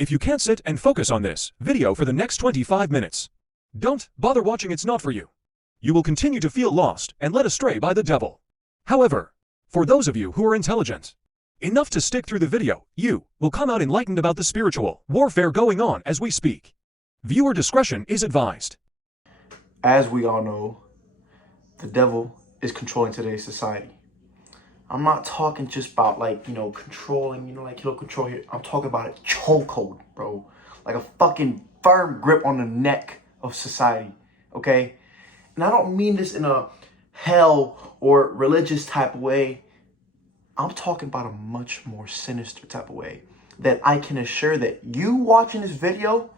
If you can't sit and focus on this video for the next 25 minutes, don't bother watching. It's not for you. You will continue to feel lost and led astray by the devil. However, for those of you who are intelligent enough to stick through the video, you will come out enlightened about the spiritual warfare going on as we speak. Viewer discretion is advised. As we all know, the devil is controlling today's society. I'm not talking just about controlling, he'll control you. I'm talking about a chokehold, bro. Like a fucking firm grip on the neck of society, okay? And I don't mean this in a hell or religious type of way. I'm talking about a much more sinister type of way that I can assure that you watching this video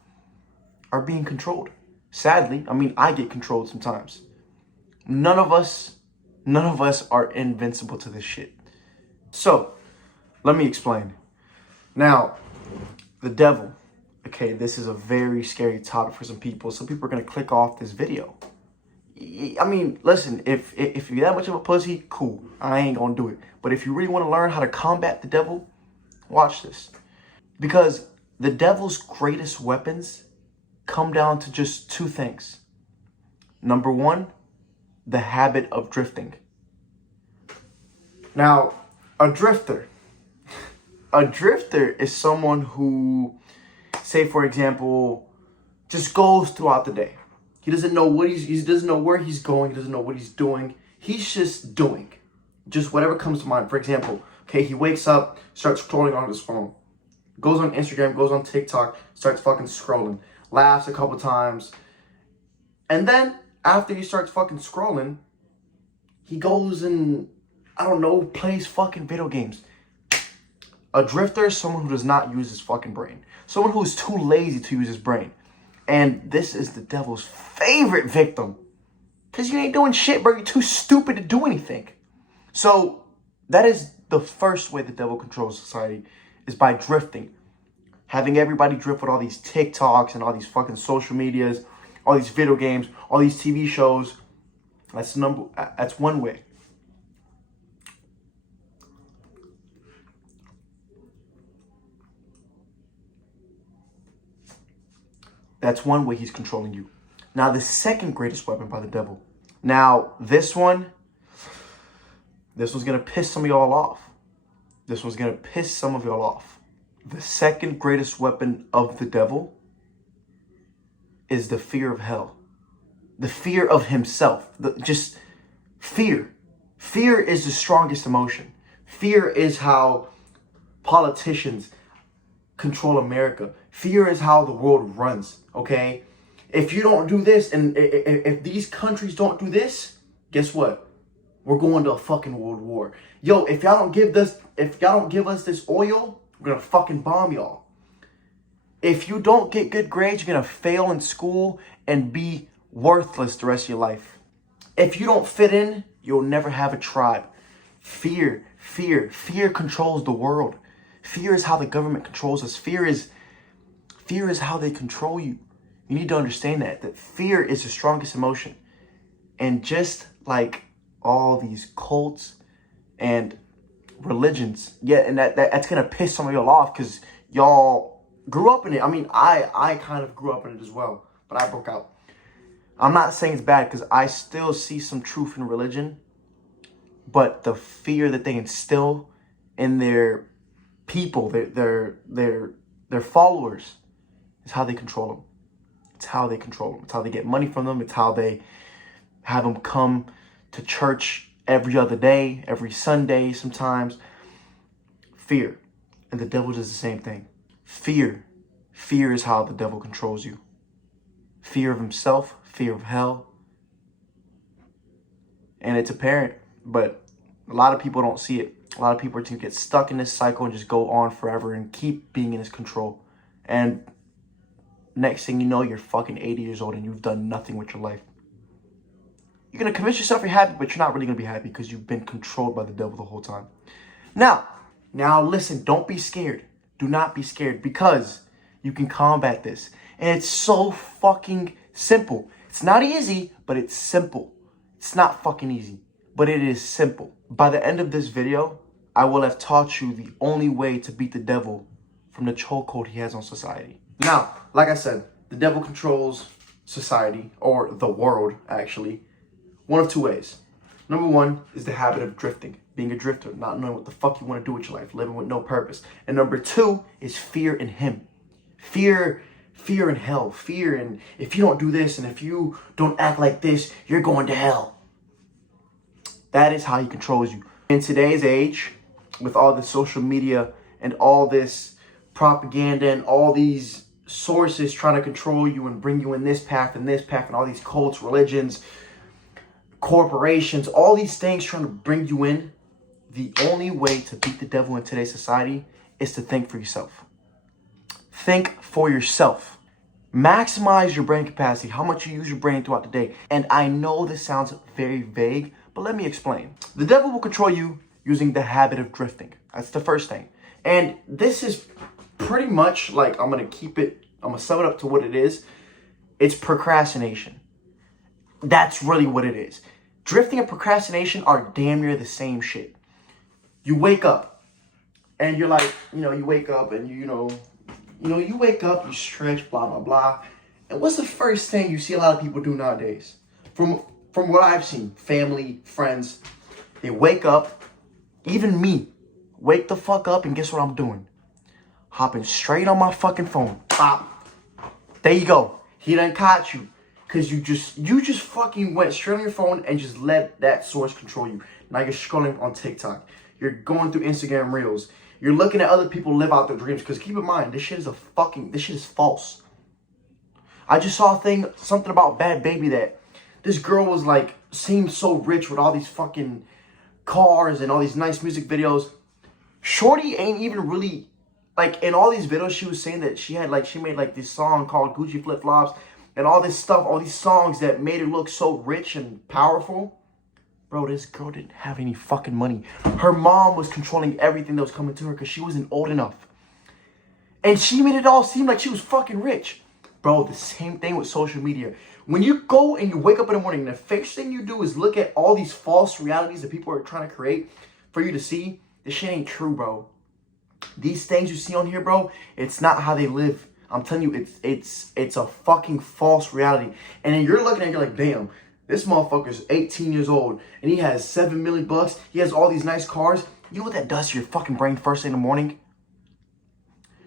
are being controlled. Sadly, I get controlled sometimes. None of us are invincible to this shit. So, let me explain. Now, the devil. Okay, this is a very scary topic for some people. Some people are going to click off this video. Listen, if you're that much of a pussy, cool. I ain't going to do it. But if you really want to learn how to combat the devil, watch this. Because the devil's greatest weapons come down to just two things. Number one, the habit of drifting. Now, a drifter is someone who, say for example, just goes throughout the day. He doesn't know what he doesn't know where he's going, he doesn't know what he's doing. He's just doing. Just whatever comes to mind. For example, okay, he wakes up, starts scrolling on his phone. Goes on Instagram, goes on TikTok, starts fucking scrolling. Laughs a couple times. And then, after he starts fucking scrolling, he goes and, plays fucking video games. A drifter is someone who does not use his fucking brain. Someone who is too lazy to use his brain. And this is the devil's favorite victim. Because you ain't doing shit, bro. You're too stupid to do anything. So, that is the first way the devil controls society, is by drifting. Having everybody drift with all these TikToks and all these fucking social medias, all these video games, all these TV shows. That's one way. That's one way he's controlling you. Now, the second greatest weapon by the devil. Now, this one's going to piss some of y'all off. The second greatest weapon of the devil is the fear of hell. The fear of himself. Just fear. Fear is the strongest emotion. Fear is how politicians control America. Fear is how the world runs, okay? If you don't do this, and if these countries don't do this, guess what? We're going to a fucking world war. Yo, if y'all don't give us this oil, we're gonna fucking bomb y'all. If you don't get good grades, you're gonna fail in school and be worthless the rest of your life. If you don't fit in, you'll never have a tribe. Fear controls the world. Fear is how the government controls us. Fear is how they control you. You need to understand that fear is the strongest emotion. And just like all these cults and religions, and that's gonna piss some of y'all off because y'all grew up in it. I kind of grew up in it as well, but I broke out. I'm not saying it's bad because I still see some truth in religion, but the fear that they instill in their people, their followers, is how they control them. It's how they control them. It's how they get money from them. It's how they have them come to church every other day, every Sunday sometimes. Fear. And the devil does the same thing. Fear is how the devil controls you. Fear of himself, fear of hell. And it's apparent, but a lot of people don't see it. A lot of people get stuck in this cycle and just go on forever and keep being in his control. And next thing you know, you're fucking 80 years old and you've done nothing with your life. You're going to convince yourself you're happy, but you're not really going to be happy because you've been controlled by the devil the whole time. Now listen, don't be scared. Do not be scared because you can combat this. And it's so fucking simple. It's not easy, but it's simple. It's not fucking easy, but it is simple. By the end of this video, I will have taught you the only way to beat the devil from the chokehold he has on society. Now, like I said, the devil controls society, or the world, actually, one of two ways. Number one is the habit of drifting, being a drifter, not knowing what the fuck you want to do with your life, living with no purpose. And number two is fear in him. Fear in hell. Fear in, if you don't do this and if you don't act like this, you're going to hell. That is how he controls you. In today's age, with all the social media and all this propaganda and all these sources trying to control you and bring you in this path and all these cults, religions, corporations, all these things trying to bring you in, the only way to beat the devil in today's society is to think for yourself. Think for yourself. Maximize your brain capacity, how much you use your brain throughout the day. And I know this sounds very vague, but let me explain. The devil will control you using the habit of drifting. That's the first thing. And this is pretty much like, I'm going to sum it up to what it is. It's procrastination. That's really what it is. Drifting and procrastination are damn near the same shit. You wake up and you're like, you wake up and you wake up, you stretch, blah, blah, blah. And what's the first thing you see a lot of people do nowadays? From what I've seen, family, friends, they wake up, even me, wake the fuck up, and guess what I'm doing? Hopping straight on my fucking phone. Pop. There you go. He done caught you. Because you just fucking went straight on your phone and just let that source control you. Now you're scrolling on TikTok. You're going through Instagram Reels. You're looking at other people live out their dreams. Because keep in mind, this shit is false. I just saw something about Bad Baby, that this girl was like, seemed so rich with all these fucking cars and all these nice music videos. Shorty ain't even really, like, in all these videos she was saying that she made like this song called Gucci Flip Flops. And all this stuff, all these songs that made her look so rich and powerful. Bro, this girl didn't have any fucking money. Her mom was controlling everything that was coming to her because she wasn't old enough. And she made it all seem like she was fucking rich. Bro, the same thing with social media. When you go and you wake up in the morning, the first thing you do is look at all these false realities that people are trying to create for you to see. This shit ain't true, bro. These things you see on here, bro, it's not how they live. I'm telling you, it's a fucking false reality. And then you're looking at it, you're like, damn, this motherfucker's 18 years old and he has $7 million bucks. He has all these nice cars. You know what that does to your fucking brain first thing in the morning?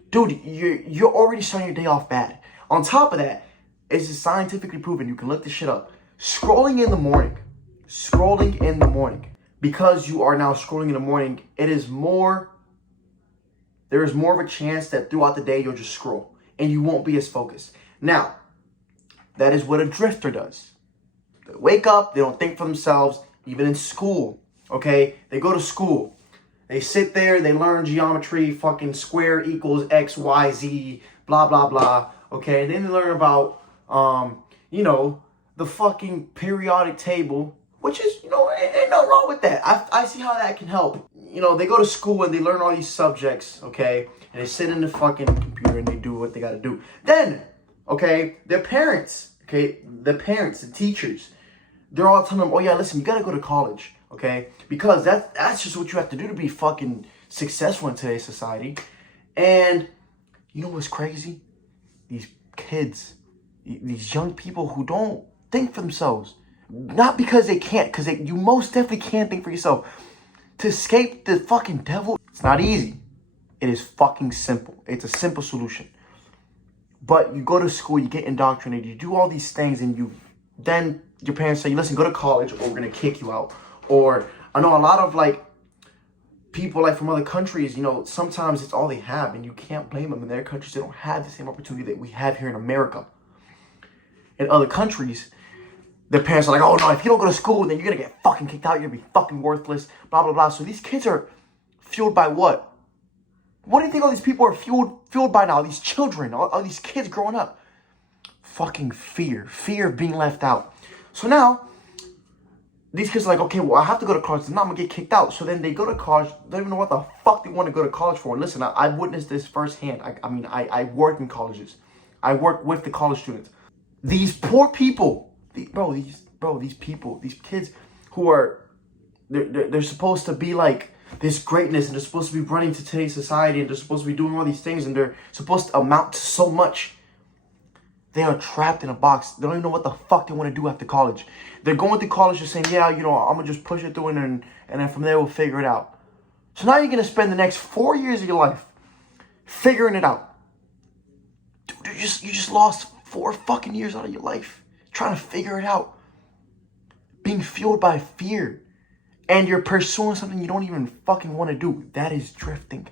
Dude, you're already starting your day off bad. On top of that, it's just scientifically proven. You can look this shit up. Scrolling in the morning, because you are now scrolling in the morning, there is more of a chance that throughout the day you'll just scroll. And you won't be as focused. Now, that is what a drifter does. They wake up, they don't think for themselves, even in school, okay? They go to school. They sit there, they learn geometry, fucking square equals X, Y, Z, blah, blah, blah, okay? Then they learn about, the fucking periodic table, which is, ain't no wrong with that. I see how that can help. They go to school and they learn all these subjects, okay? And they sit in the fucking computer and they do what they gotta do. Then, okay, their parents, the teachers, they're all telling them, oh yeah, listen, you gotta go to college, okay? Because that's just what you have to do to be fucking successful in today's society. And you know what's crazy? These kids, these young people who don't think for themselves. Not because they can't, because you most definitely can think for yourself. To escape the fucking devil, it's not easy. It is fucking simple. It's a simple solution. But you go to school, you get indoctrinated, you do all these things, and then your parents say, listen, go to college or we're going to kick you out. Or I know a lot of people from other countries, sometimes it's all they have, and you can't blame them. In their countries, they don't have the same opportunity that we have here in America. In other countries, their parents are like, oh no, if you don't go to school, then you're going to get fucking kicked out, you're going to be fucking worthless, blah, blah, blah. So these kids are fueled by what? What do you think all these people are fueled by now? These children, all these kids growing up. Fucking fear of being left out. So now, these kids are like, okay, well, I have to go to college, then I'm going to get kicked out. So then they go to college, they don't even know what the fuck they want to go to college for. And listen, I've witnessed this firsthand. I work in colleges. I work with the college students. These poor people, these kids who are, they're supposed to be like this greatness, and they're supposed to be running to today's society, and they're supposed to be doing all these things, and they're supposed to amount to so much. They are trapped in a box. They don't even know what the fuck they want to do after college. They're going through college just saying, yeah, I'm going to just push it through, and then from there we'll figure it out. So now you're going to spend the next 4 years of your life figuring it out. Dude, you just lost 4 fucking years out of your life trying to figure it out. Being fueled by fear. And you're pursuing something you don't even fucking want to do. That is drifting.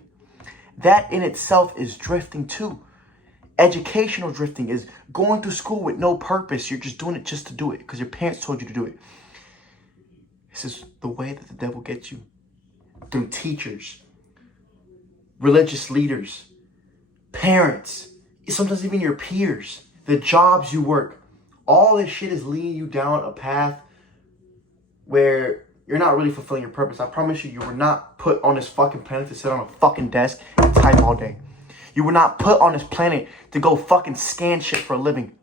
That in itself is drifting too. Educational drifting is going through school with no purpose. You're just doing it just to do it because your parents told you to do it. This is the way that the devil gets you. Through teachers, religious leaders, parents, sometimes even your peers, the jobs you work. All this shit is leading you down a path where you're not really fulfilling your purpose. I promise you were not put on this fucking planet to sit on a fucking desk and type all day. You were not put on this planet to go fucking scan shit for a living.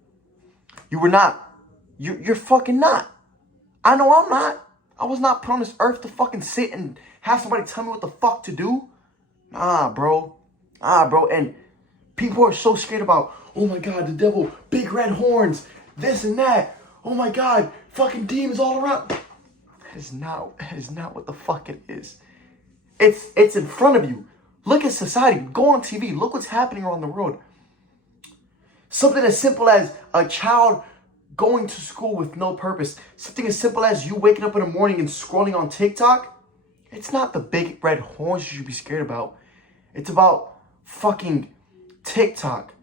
You were not. You're fucking not. I know I'm not. I was not put on this earth to fucking sit and have somebody tell me what the fuck to do. Nah, bro. And people are so scared about, oh my God, the devil, big red horns, this and that. Oh my God, fucking demons all around. That is not what the fuck it is. It's in front of you. Look at society. Go on TV. Look what's happening around the world. Something as simple as a child going to school with no purpose. Something as simple as you waking up in the morning and scrolling on TikTok. It's not the big red horns you should be scared about. It's about fucking TikTok.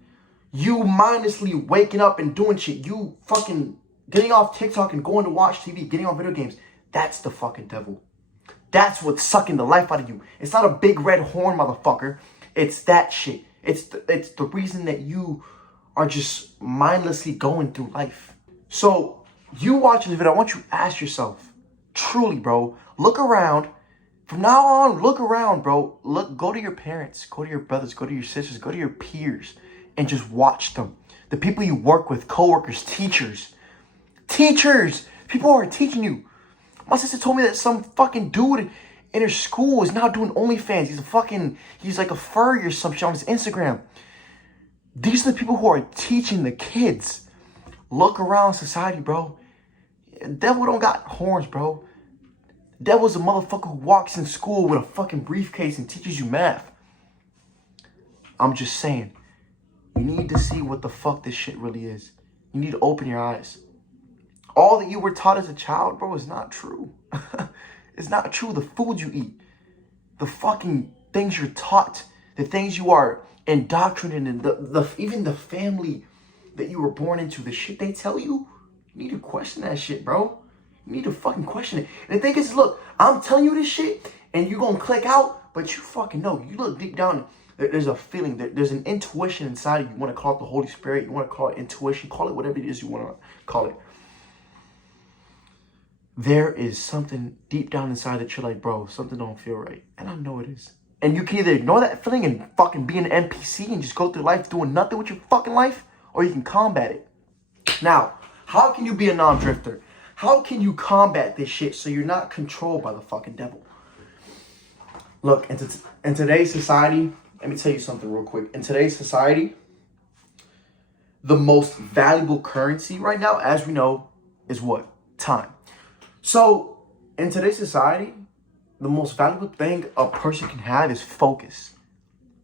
You mindlessly waking up and doing shit. You fucking getting off TikTok and going to watch TV, getting on video games. That's the fucking devil. That's what's sucking the life out of you. It's not a big red horn, motherfucker. It's that shit. It's the reason that you are just mindlessly going through life. So, you watching this video, I want you to ask yourself, truly, bro, look around. From now on, look around, bro. Go to your parents, go to your brothers, go to your sisters, go to your peers, and just watch them. The people you work with, coworkers, teachers. Teachers! People who are teaching you. My sister told me that some fucking dude in her school is now doing OnlyFans. He's like a furry or some shit on his Instagram. These are the people who are teaching the kids. Look around society, bro. The devil don't got horns, bro. The devil's a motherfucker who walks in school with a fucking briefcase and teaches you math. I'm just saying. You need to see what the fuck this shit really is. You need to open your eyes. All that you were taught as a child, bro, is not true. It's not true. The food you eat, the fucking things you're taught, the things you are indoctrinated in, even the family that you were born into, the shit they tell you, you need to question that shit, bro. You need to fucking question it. And the thing is, look, I'm telling you this shit, and you're gonna click out, but you fucking know. You look deep down, there's a feeling, there's an intuition inside of you. You want to call it the Holy Spirit, you want to call it intuition, call it whatever it is you want to call it. There is something deep down inside that you're like, bro, something don't feel right. And I know it is. And you can either ignore that feeling and fucking be an NPC and just go through life doing nothing with your fucking life, or you can combat it. Now, how can you be a non-drifter? How can you combat this shit so you're not controlled by the fucking devil? Look, in today's society, let me tell you something real quick. In today's society, the most valuable currency right now, as we know, is what? Time. So, in today's society, the most valuable thing a person can have is focus.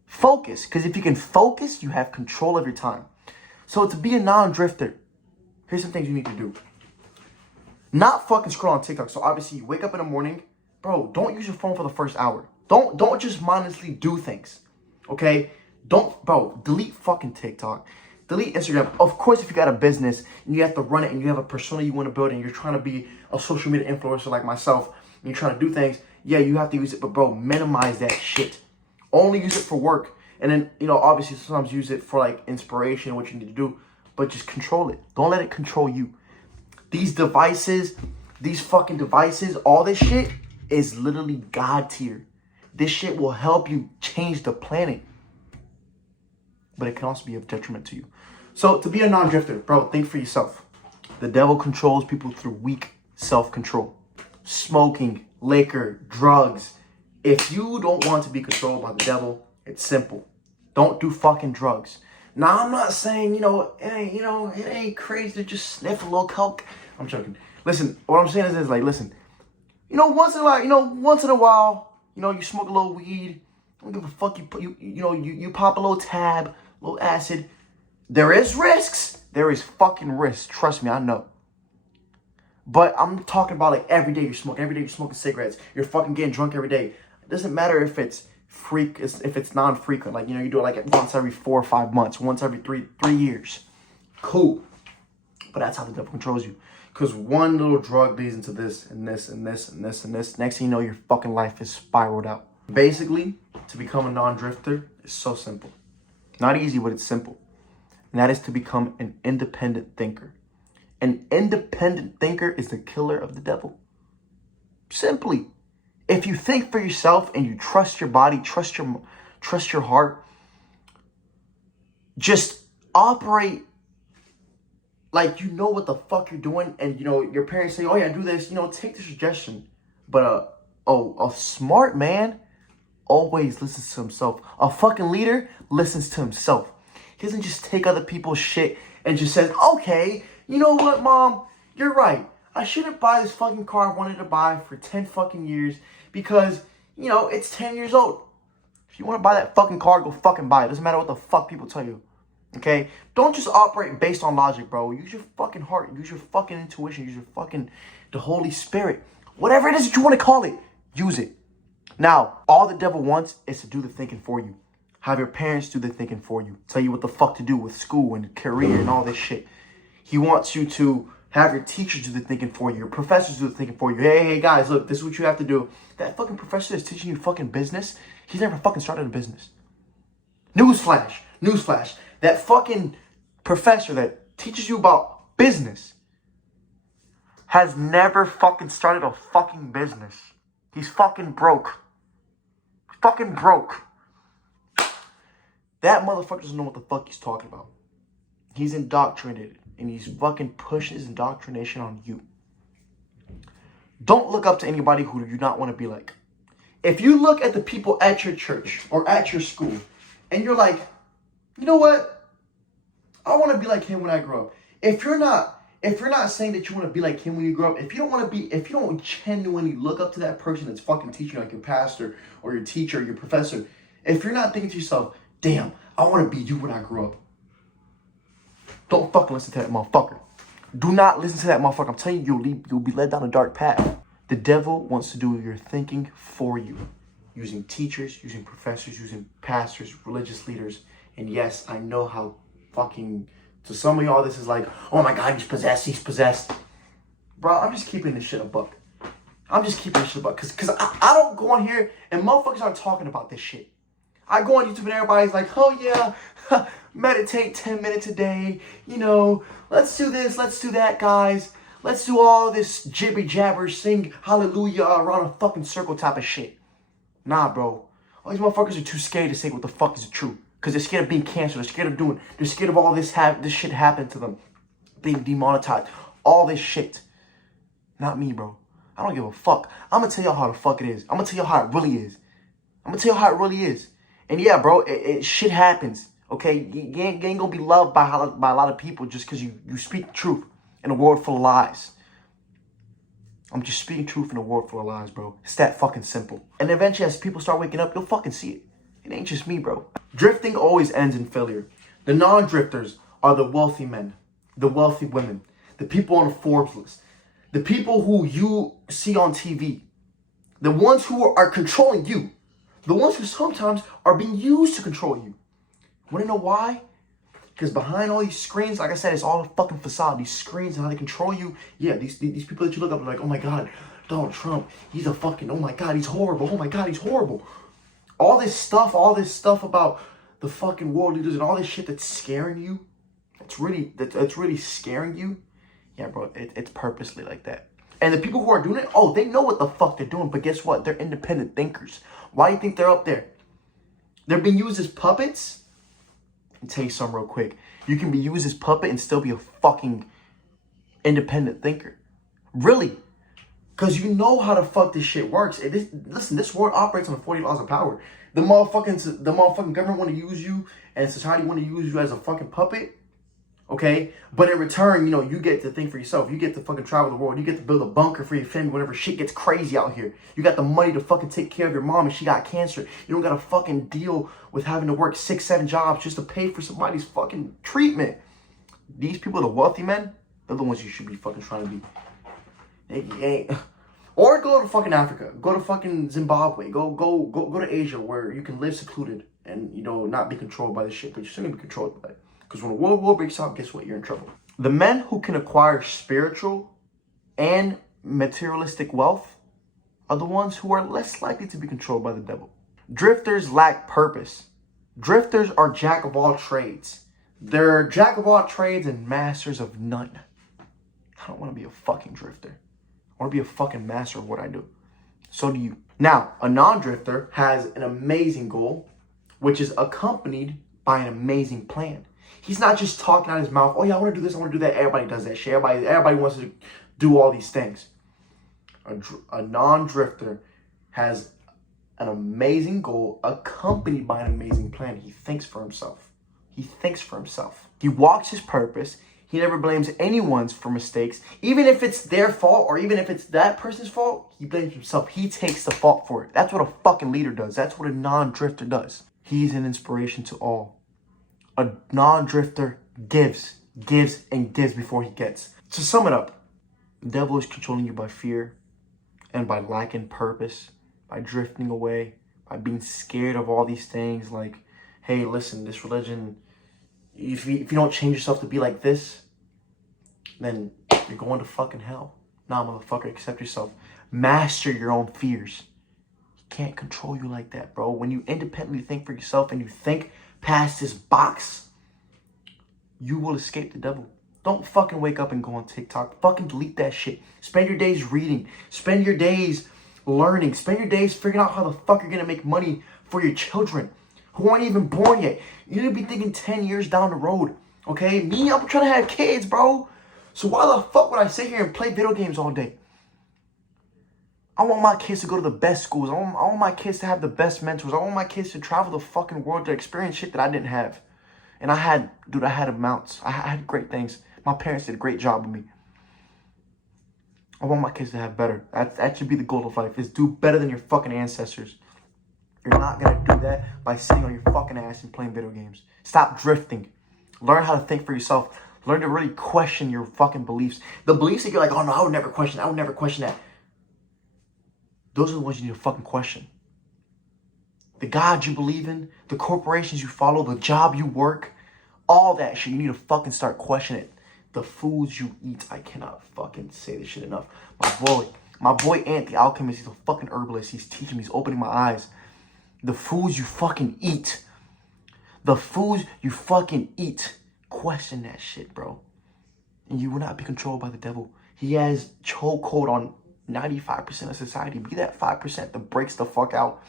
Focus. Because if you can focus, you have control of your time. So, to be a non-drifter, here's some things you need to do. Not fucking scroll on TikTok. So, obviously, you wake up in the morning. Bro, don't use your phone for the first hour. Don't just mindlessly do things. Okay? Delete fucking TikTok. Delete Instagram. Of course, if you got a business and you have to run it and you have a persona you want to build and you're trying to be a social media influencer like myself and you're trying to do things, yeah, you have to use it. But, bro, minimize that shit. Only use it for work. And then, obviously, sometimes use it for, like, inspiration, what you need to do. But just control it. Don't let it control you. These devices, these fucking devices, all this shit is literally God tier. This shit will help you change the planet. But it can also be of detriment to you. So, to be a non-drifter, bro, think for yourself. The devil controls people through weak self-control. Smoking, liquor, drugs, If you don't want to be controlled by the devil, it's simple. Don't do fucking drugs. Now, I'm not saying, it ain't crazy to just sniff a little coke. I'm joking. Listen, what I'm saying is like, listen, once in a while, you smoke a little weed. I don't give a fuck. You pop a little tab, a little acid. There is risks. There is fucking risks. Trust me, I know. But I'm talking about like every day you're smoking. Every day you're smoking cigarettes. You're fucking getting drunk every day. It doesn't matter if it's if it's non-frequent. Like, you do it like once every 4 or 5 months, once every three years. Cool. But that's how the devil controls you. Because one little drug leads into this and this and this and this and this. Next thing you know, your fucking life is spiraled out. Basically, to become a non-drifter is so simple. Not easy, but it's simple. And that is to become an independent thinker. An independent thinker is the killer of the devil. Simply. If you think for yourself and you trust your body, trust your heart, just operate like you know what the fuck you're doing, and your parents say, "Oh yeah, do this." Take the suggestion. But a smart man always listens to himself. A fucking leader listens to himself. He doesn't just take other people's shit and just says, "Okay, you know what, Mom? You're right. I shouldn't buy this fucking car I wanted to buy for 10 fucking years because, it's 10 years old." If you want to buy that fucking car, go fucking buy it. Doesn't matter what the fuck people tell you. Okay? Don't just operate based on logic, bro. Use your fucking heart. Use your fucking intuition. Use the Holy Spirit. Whatever it is that you want to call it, use it. Now, all the devil wants is to do the thinking for you. Have your parents do the thinking for you. Tell you what the fuck to do with school and career and all this shit. He wants you to have your teachers do the thinking for you. Your professors do the thinking for you. Hey guys, look, this is what you have to do. That fucking professor that's teaching you fucking business, he's never fucking started a business. Newsflash. That fucking professor that teaches you about business has never fucking started a fucking business. He's fucking broke. Fucking broke. That motherfucker doesn't know what the fuck he's talking about. He's indoctrinated. And he's fucking pushing his indoctrination on you. Don't look up to anybody who you not want to be like. If you look at the people at your church or at your school and you're like, you know what? I want to be like him when I grow up. If you're not saying that you want to be like him when you grow up, if you don't genuinely look up to that person that's fucking teaching you, like your pastor or your teacher or your professor, if you're not thinking to yourself, damn, I want to be you when I grow up, don't fucking listen to that motherfucker. Do not listen to that motherfucker. I'm telling you, you'll be led down a dark path. The devil wants to do your thinking for you. Using teachers, using professors, using pastors, religious leaders. And yes, I know how fucking... To some of y'all, this is like, oh my God, he's possessed. Bro, I'm just keeping this shit a buck. Because I don't go on here and motherfuckers aren't talking about this shit. I go on YouTube and everybody's like, oh yeah, meditate 10 minutes a day. Let's do this, let's do that, guys. Let's do all this jibby jabber, sing hallelujah around a fucking circle type of shit. Nah, bro. All these motherfuckers are too scared to say what the fuck is the truth. Because they're scared of being canceled. They're scared of all this shit happening to them. Being demonetized. All this shit. Not me, bro. I don't give a fuck. I'm going to tell y'all how the fuck it is. I'm going to tell y'all how it really is. And yeah, bro, shit happens. Okay? You ain't going to be loved by a lot of people just because you speak the truth in a world full of lies. I'm just speaking truth in a world full of lies, bro. It's that fucking simple. And eventually, as people start waking up, you'll fucking see it. It ain't just me, bro. Drifting always ends in failure. The non-drifters are the wealthy men, the wealthy women, the people on the Forbes list, the people who you see on TV, the ones who are controlling you, the ones who sometimes are being used to control you. Want to know why? Because behind all these screens, like I said, it's all a fucking facade. These screens and how they control you. Yeah, these people that you look up and like, oh my God, Donald Trump, he's a fucking, oh my God, he's horrible. Oh my God, he's horrible. All this stuff about the fucking world leaders and all this shit that's scaring you, that's really scaring you. Yeah, bro, it's purposely like that. And the people who are doing it, oh, they know what the fuck they're doing. But guess what? They're independent thinkers. Why do you think they're up there? They're being used as puppets. Let me tell you something real quick. You can be used as puppet and still be a fucking independent thinker. Really. Because you know how the fuck this shit works. Listen, this world operates on 40 laws of power. The motherfucking government want to use you, and society want to use you as a fucking puppet. Okay? But in return, you know, you get to think for yourself. You get to fucking travel the world. You get to build a bunker for your family whenever shit gets crazy out here. You got the money to fucking take care of your mom and she got cancer. You don't got to fucking deal with having to work 6, 7 jobs just to pay for somebody's fucking treatment. These people, the wealthy men, they're the ones you should be fucking trying to be. Or go to fucking Africa. Go to fucking Zimbabwe. Go to Asia where you can live secluded and, you know, not be controlled by this shit. But you're still gonna be controlled by it. Because when a world war breaks out, guess what? You're in trouble. The men who can acquire spiritual and materialistic wealth are the ones who are less likely to be controlled by the devil. Drifters lack purpose. Drifters are jack of all trades. They're jack of all trades and masters of none. I don't want to be a fucking drifter. I want to be a fucking master of what I do. So do you. Now, a non-drifter has an amazing goal, which is accompanied by an amazing plan. He's not just talking out his mouth, oh yeah, I want to do this, I want to do that. Everybody does that shit. Everybody wants to do all these things. A non-drifter has an amazing goal accompanied by an amazing plan. He thinks for himself. He thinks for himself. He walks his purpose. He never blames anyone for mistakes. Even if it's their fault or even if it's that person's fault, he blames himself. He takes the fault for it. That's what a fucking leader does. That's what a non-drifter does. He's an inspiration to all. A non-drifter gives, and gives before he gets. To sum it up, the devil is controlling you by fear and by lacking purpose, by drifting away, by being scared of all these things like, hey, listen, this religion, if you don't change yourself to be like this, then you're going to fucking hell. Nah, motherfucker, accept yourself. Master your own fears. He can't control you like that, bro. When you independently think for yourself and you think past this box, you will escape the devil. Don't fucking wake up and go on TikTok. Fucking delete that shit. Spend your days reading. Spend your days learning. Spend your days figuring out how the fuck you're gonna make money for your children who aren't even born yet. You need to be thinking 10 years down the road. Okay? Me, I'm trying to have kids, bro. So why the fuck would I sit here and play video games all day? I want my kids to go to the best schools. I want my kids to have the best mentors. I want my kids to travel the fucking world to experience shit that I didn't have. And I had amounts. I had great things. My parents did a great job with me. I want my kids to have better. That should be the goal of life, is do better than your fucking ancestors. You're not going to do that by sitting on your fucking ass and playing video games. Stop drifting. Learn how to think for yourself. Learn to really question your fucking beliefs. The beliefs that you're like, oh no, I would never question that. I would never question that. Those are the ones you need to fucking question. The God you believe in, the corporations you follow, the job you work, all that shit, you need to fucking start questioning it. The foods you eat, I cannot fucking say this shit enough. My boy Ant, the alchemist, he's a fucking herbalist. He's teaching me, he's opening my eyes. The foods you fucking eat. The foods you fucking eat. Question that shit, bro. And you will not be controlled by the devil. He has chokehold on 95% of society. Be that 5% that breaks the fuck out.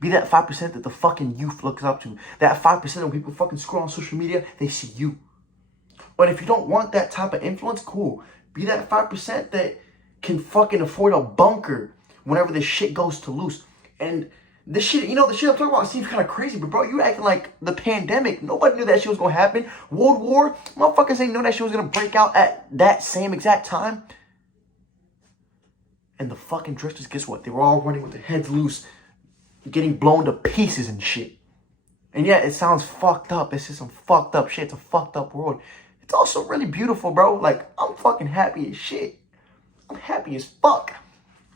Be that 5% that the fucking youth looks up to. That 5% when people fucking scroll on social media, they see you. But if you don't want that type of influence, cool. Be that 5% that can fucking afford a bunker whenever this shit goes to loose. And this shit, you know, the shit I'm talking about seems kind of crazy, but bro, you acting like the pandemic. Nobody knew that shit was going to happen. World War, motherfuckers ain't know that shit was going to break out at that same exact time. And the fucking drifters, guess what? They were all running with their heads loose, getting blown to pieces and shit. And yeah, it sounds fucked up. It's just some fucked up shit. It's a fucked up world. It's also really beautiful, bro. Like, I'm fucking happy as shit. I'm happy as fuck.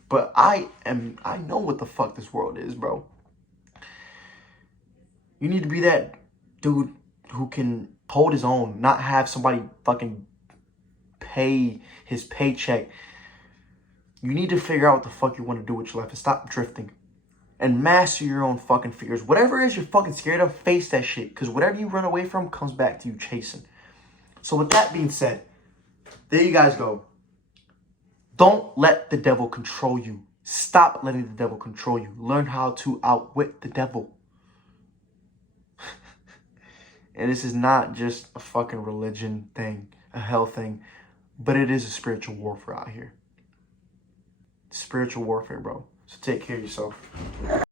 But I know what the fuck this world is, bro. You need to be that dude who can hold his own, not have somebody fucking pay his paycheck. You need to figure out what the fuck you want to do with your life and stop drifting. And master your own fucking fears. Whatever it is you're fucking scared of, face that shit. Because whatever you run away from comes back to you chasing. So with that being said, there you guys go. Don't let the devil control you. Stop letting the devil control you. Learn how to outwit the devil. And this is not just a fucking religion thing, a hell thing, but it is a spiritual warfare out here. spiritual warfare, bro. So take care of yourself.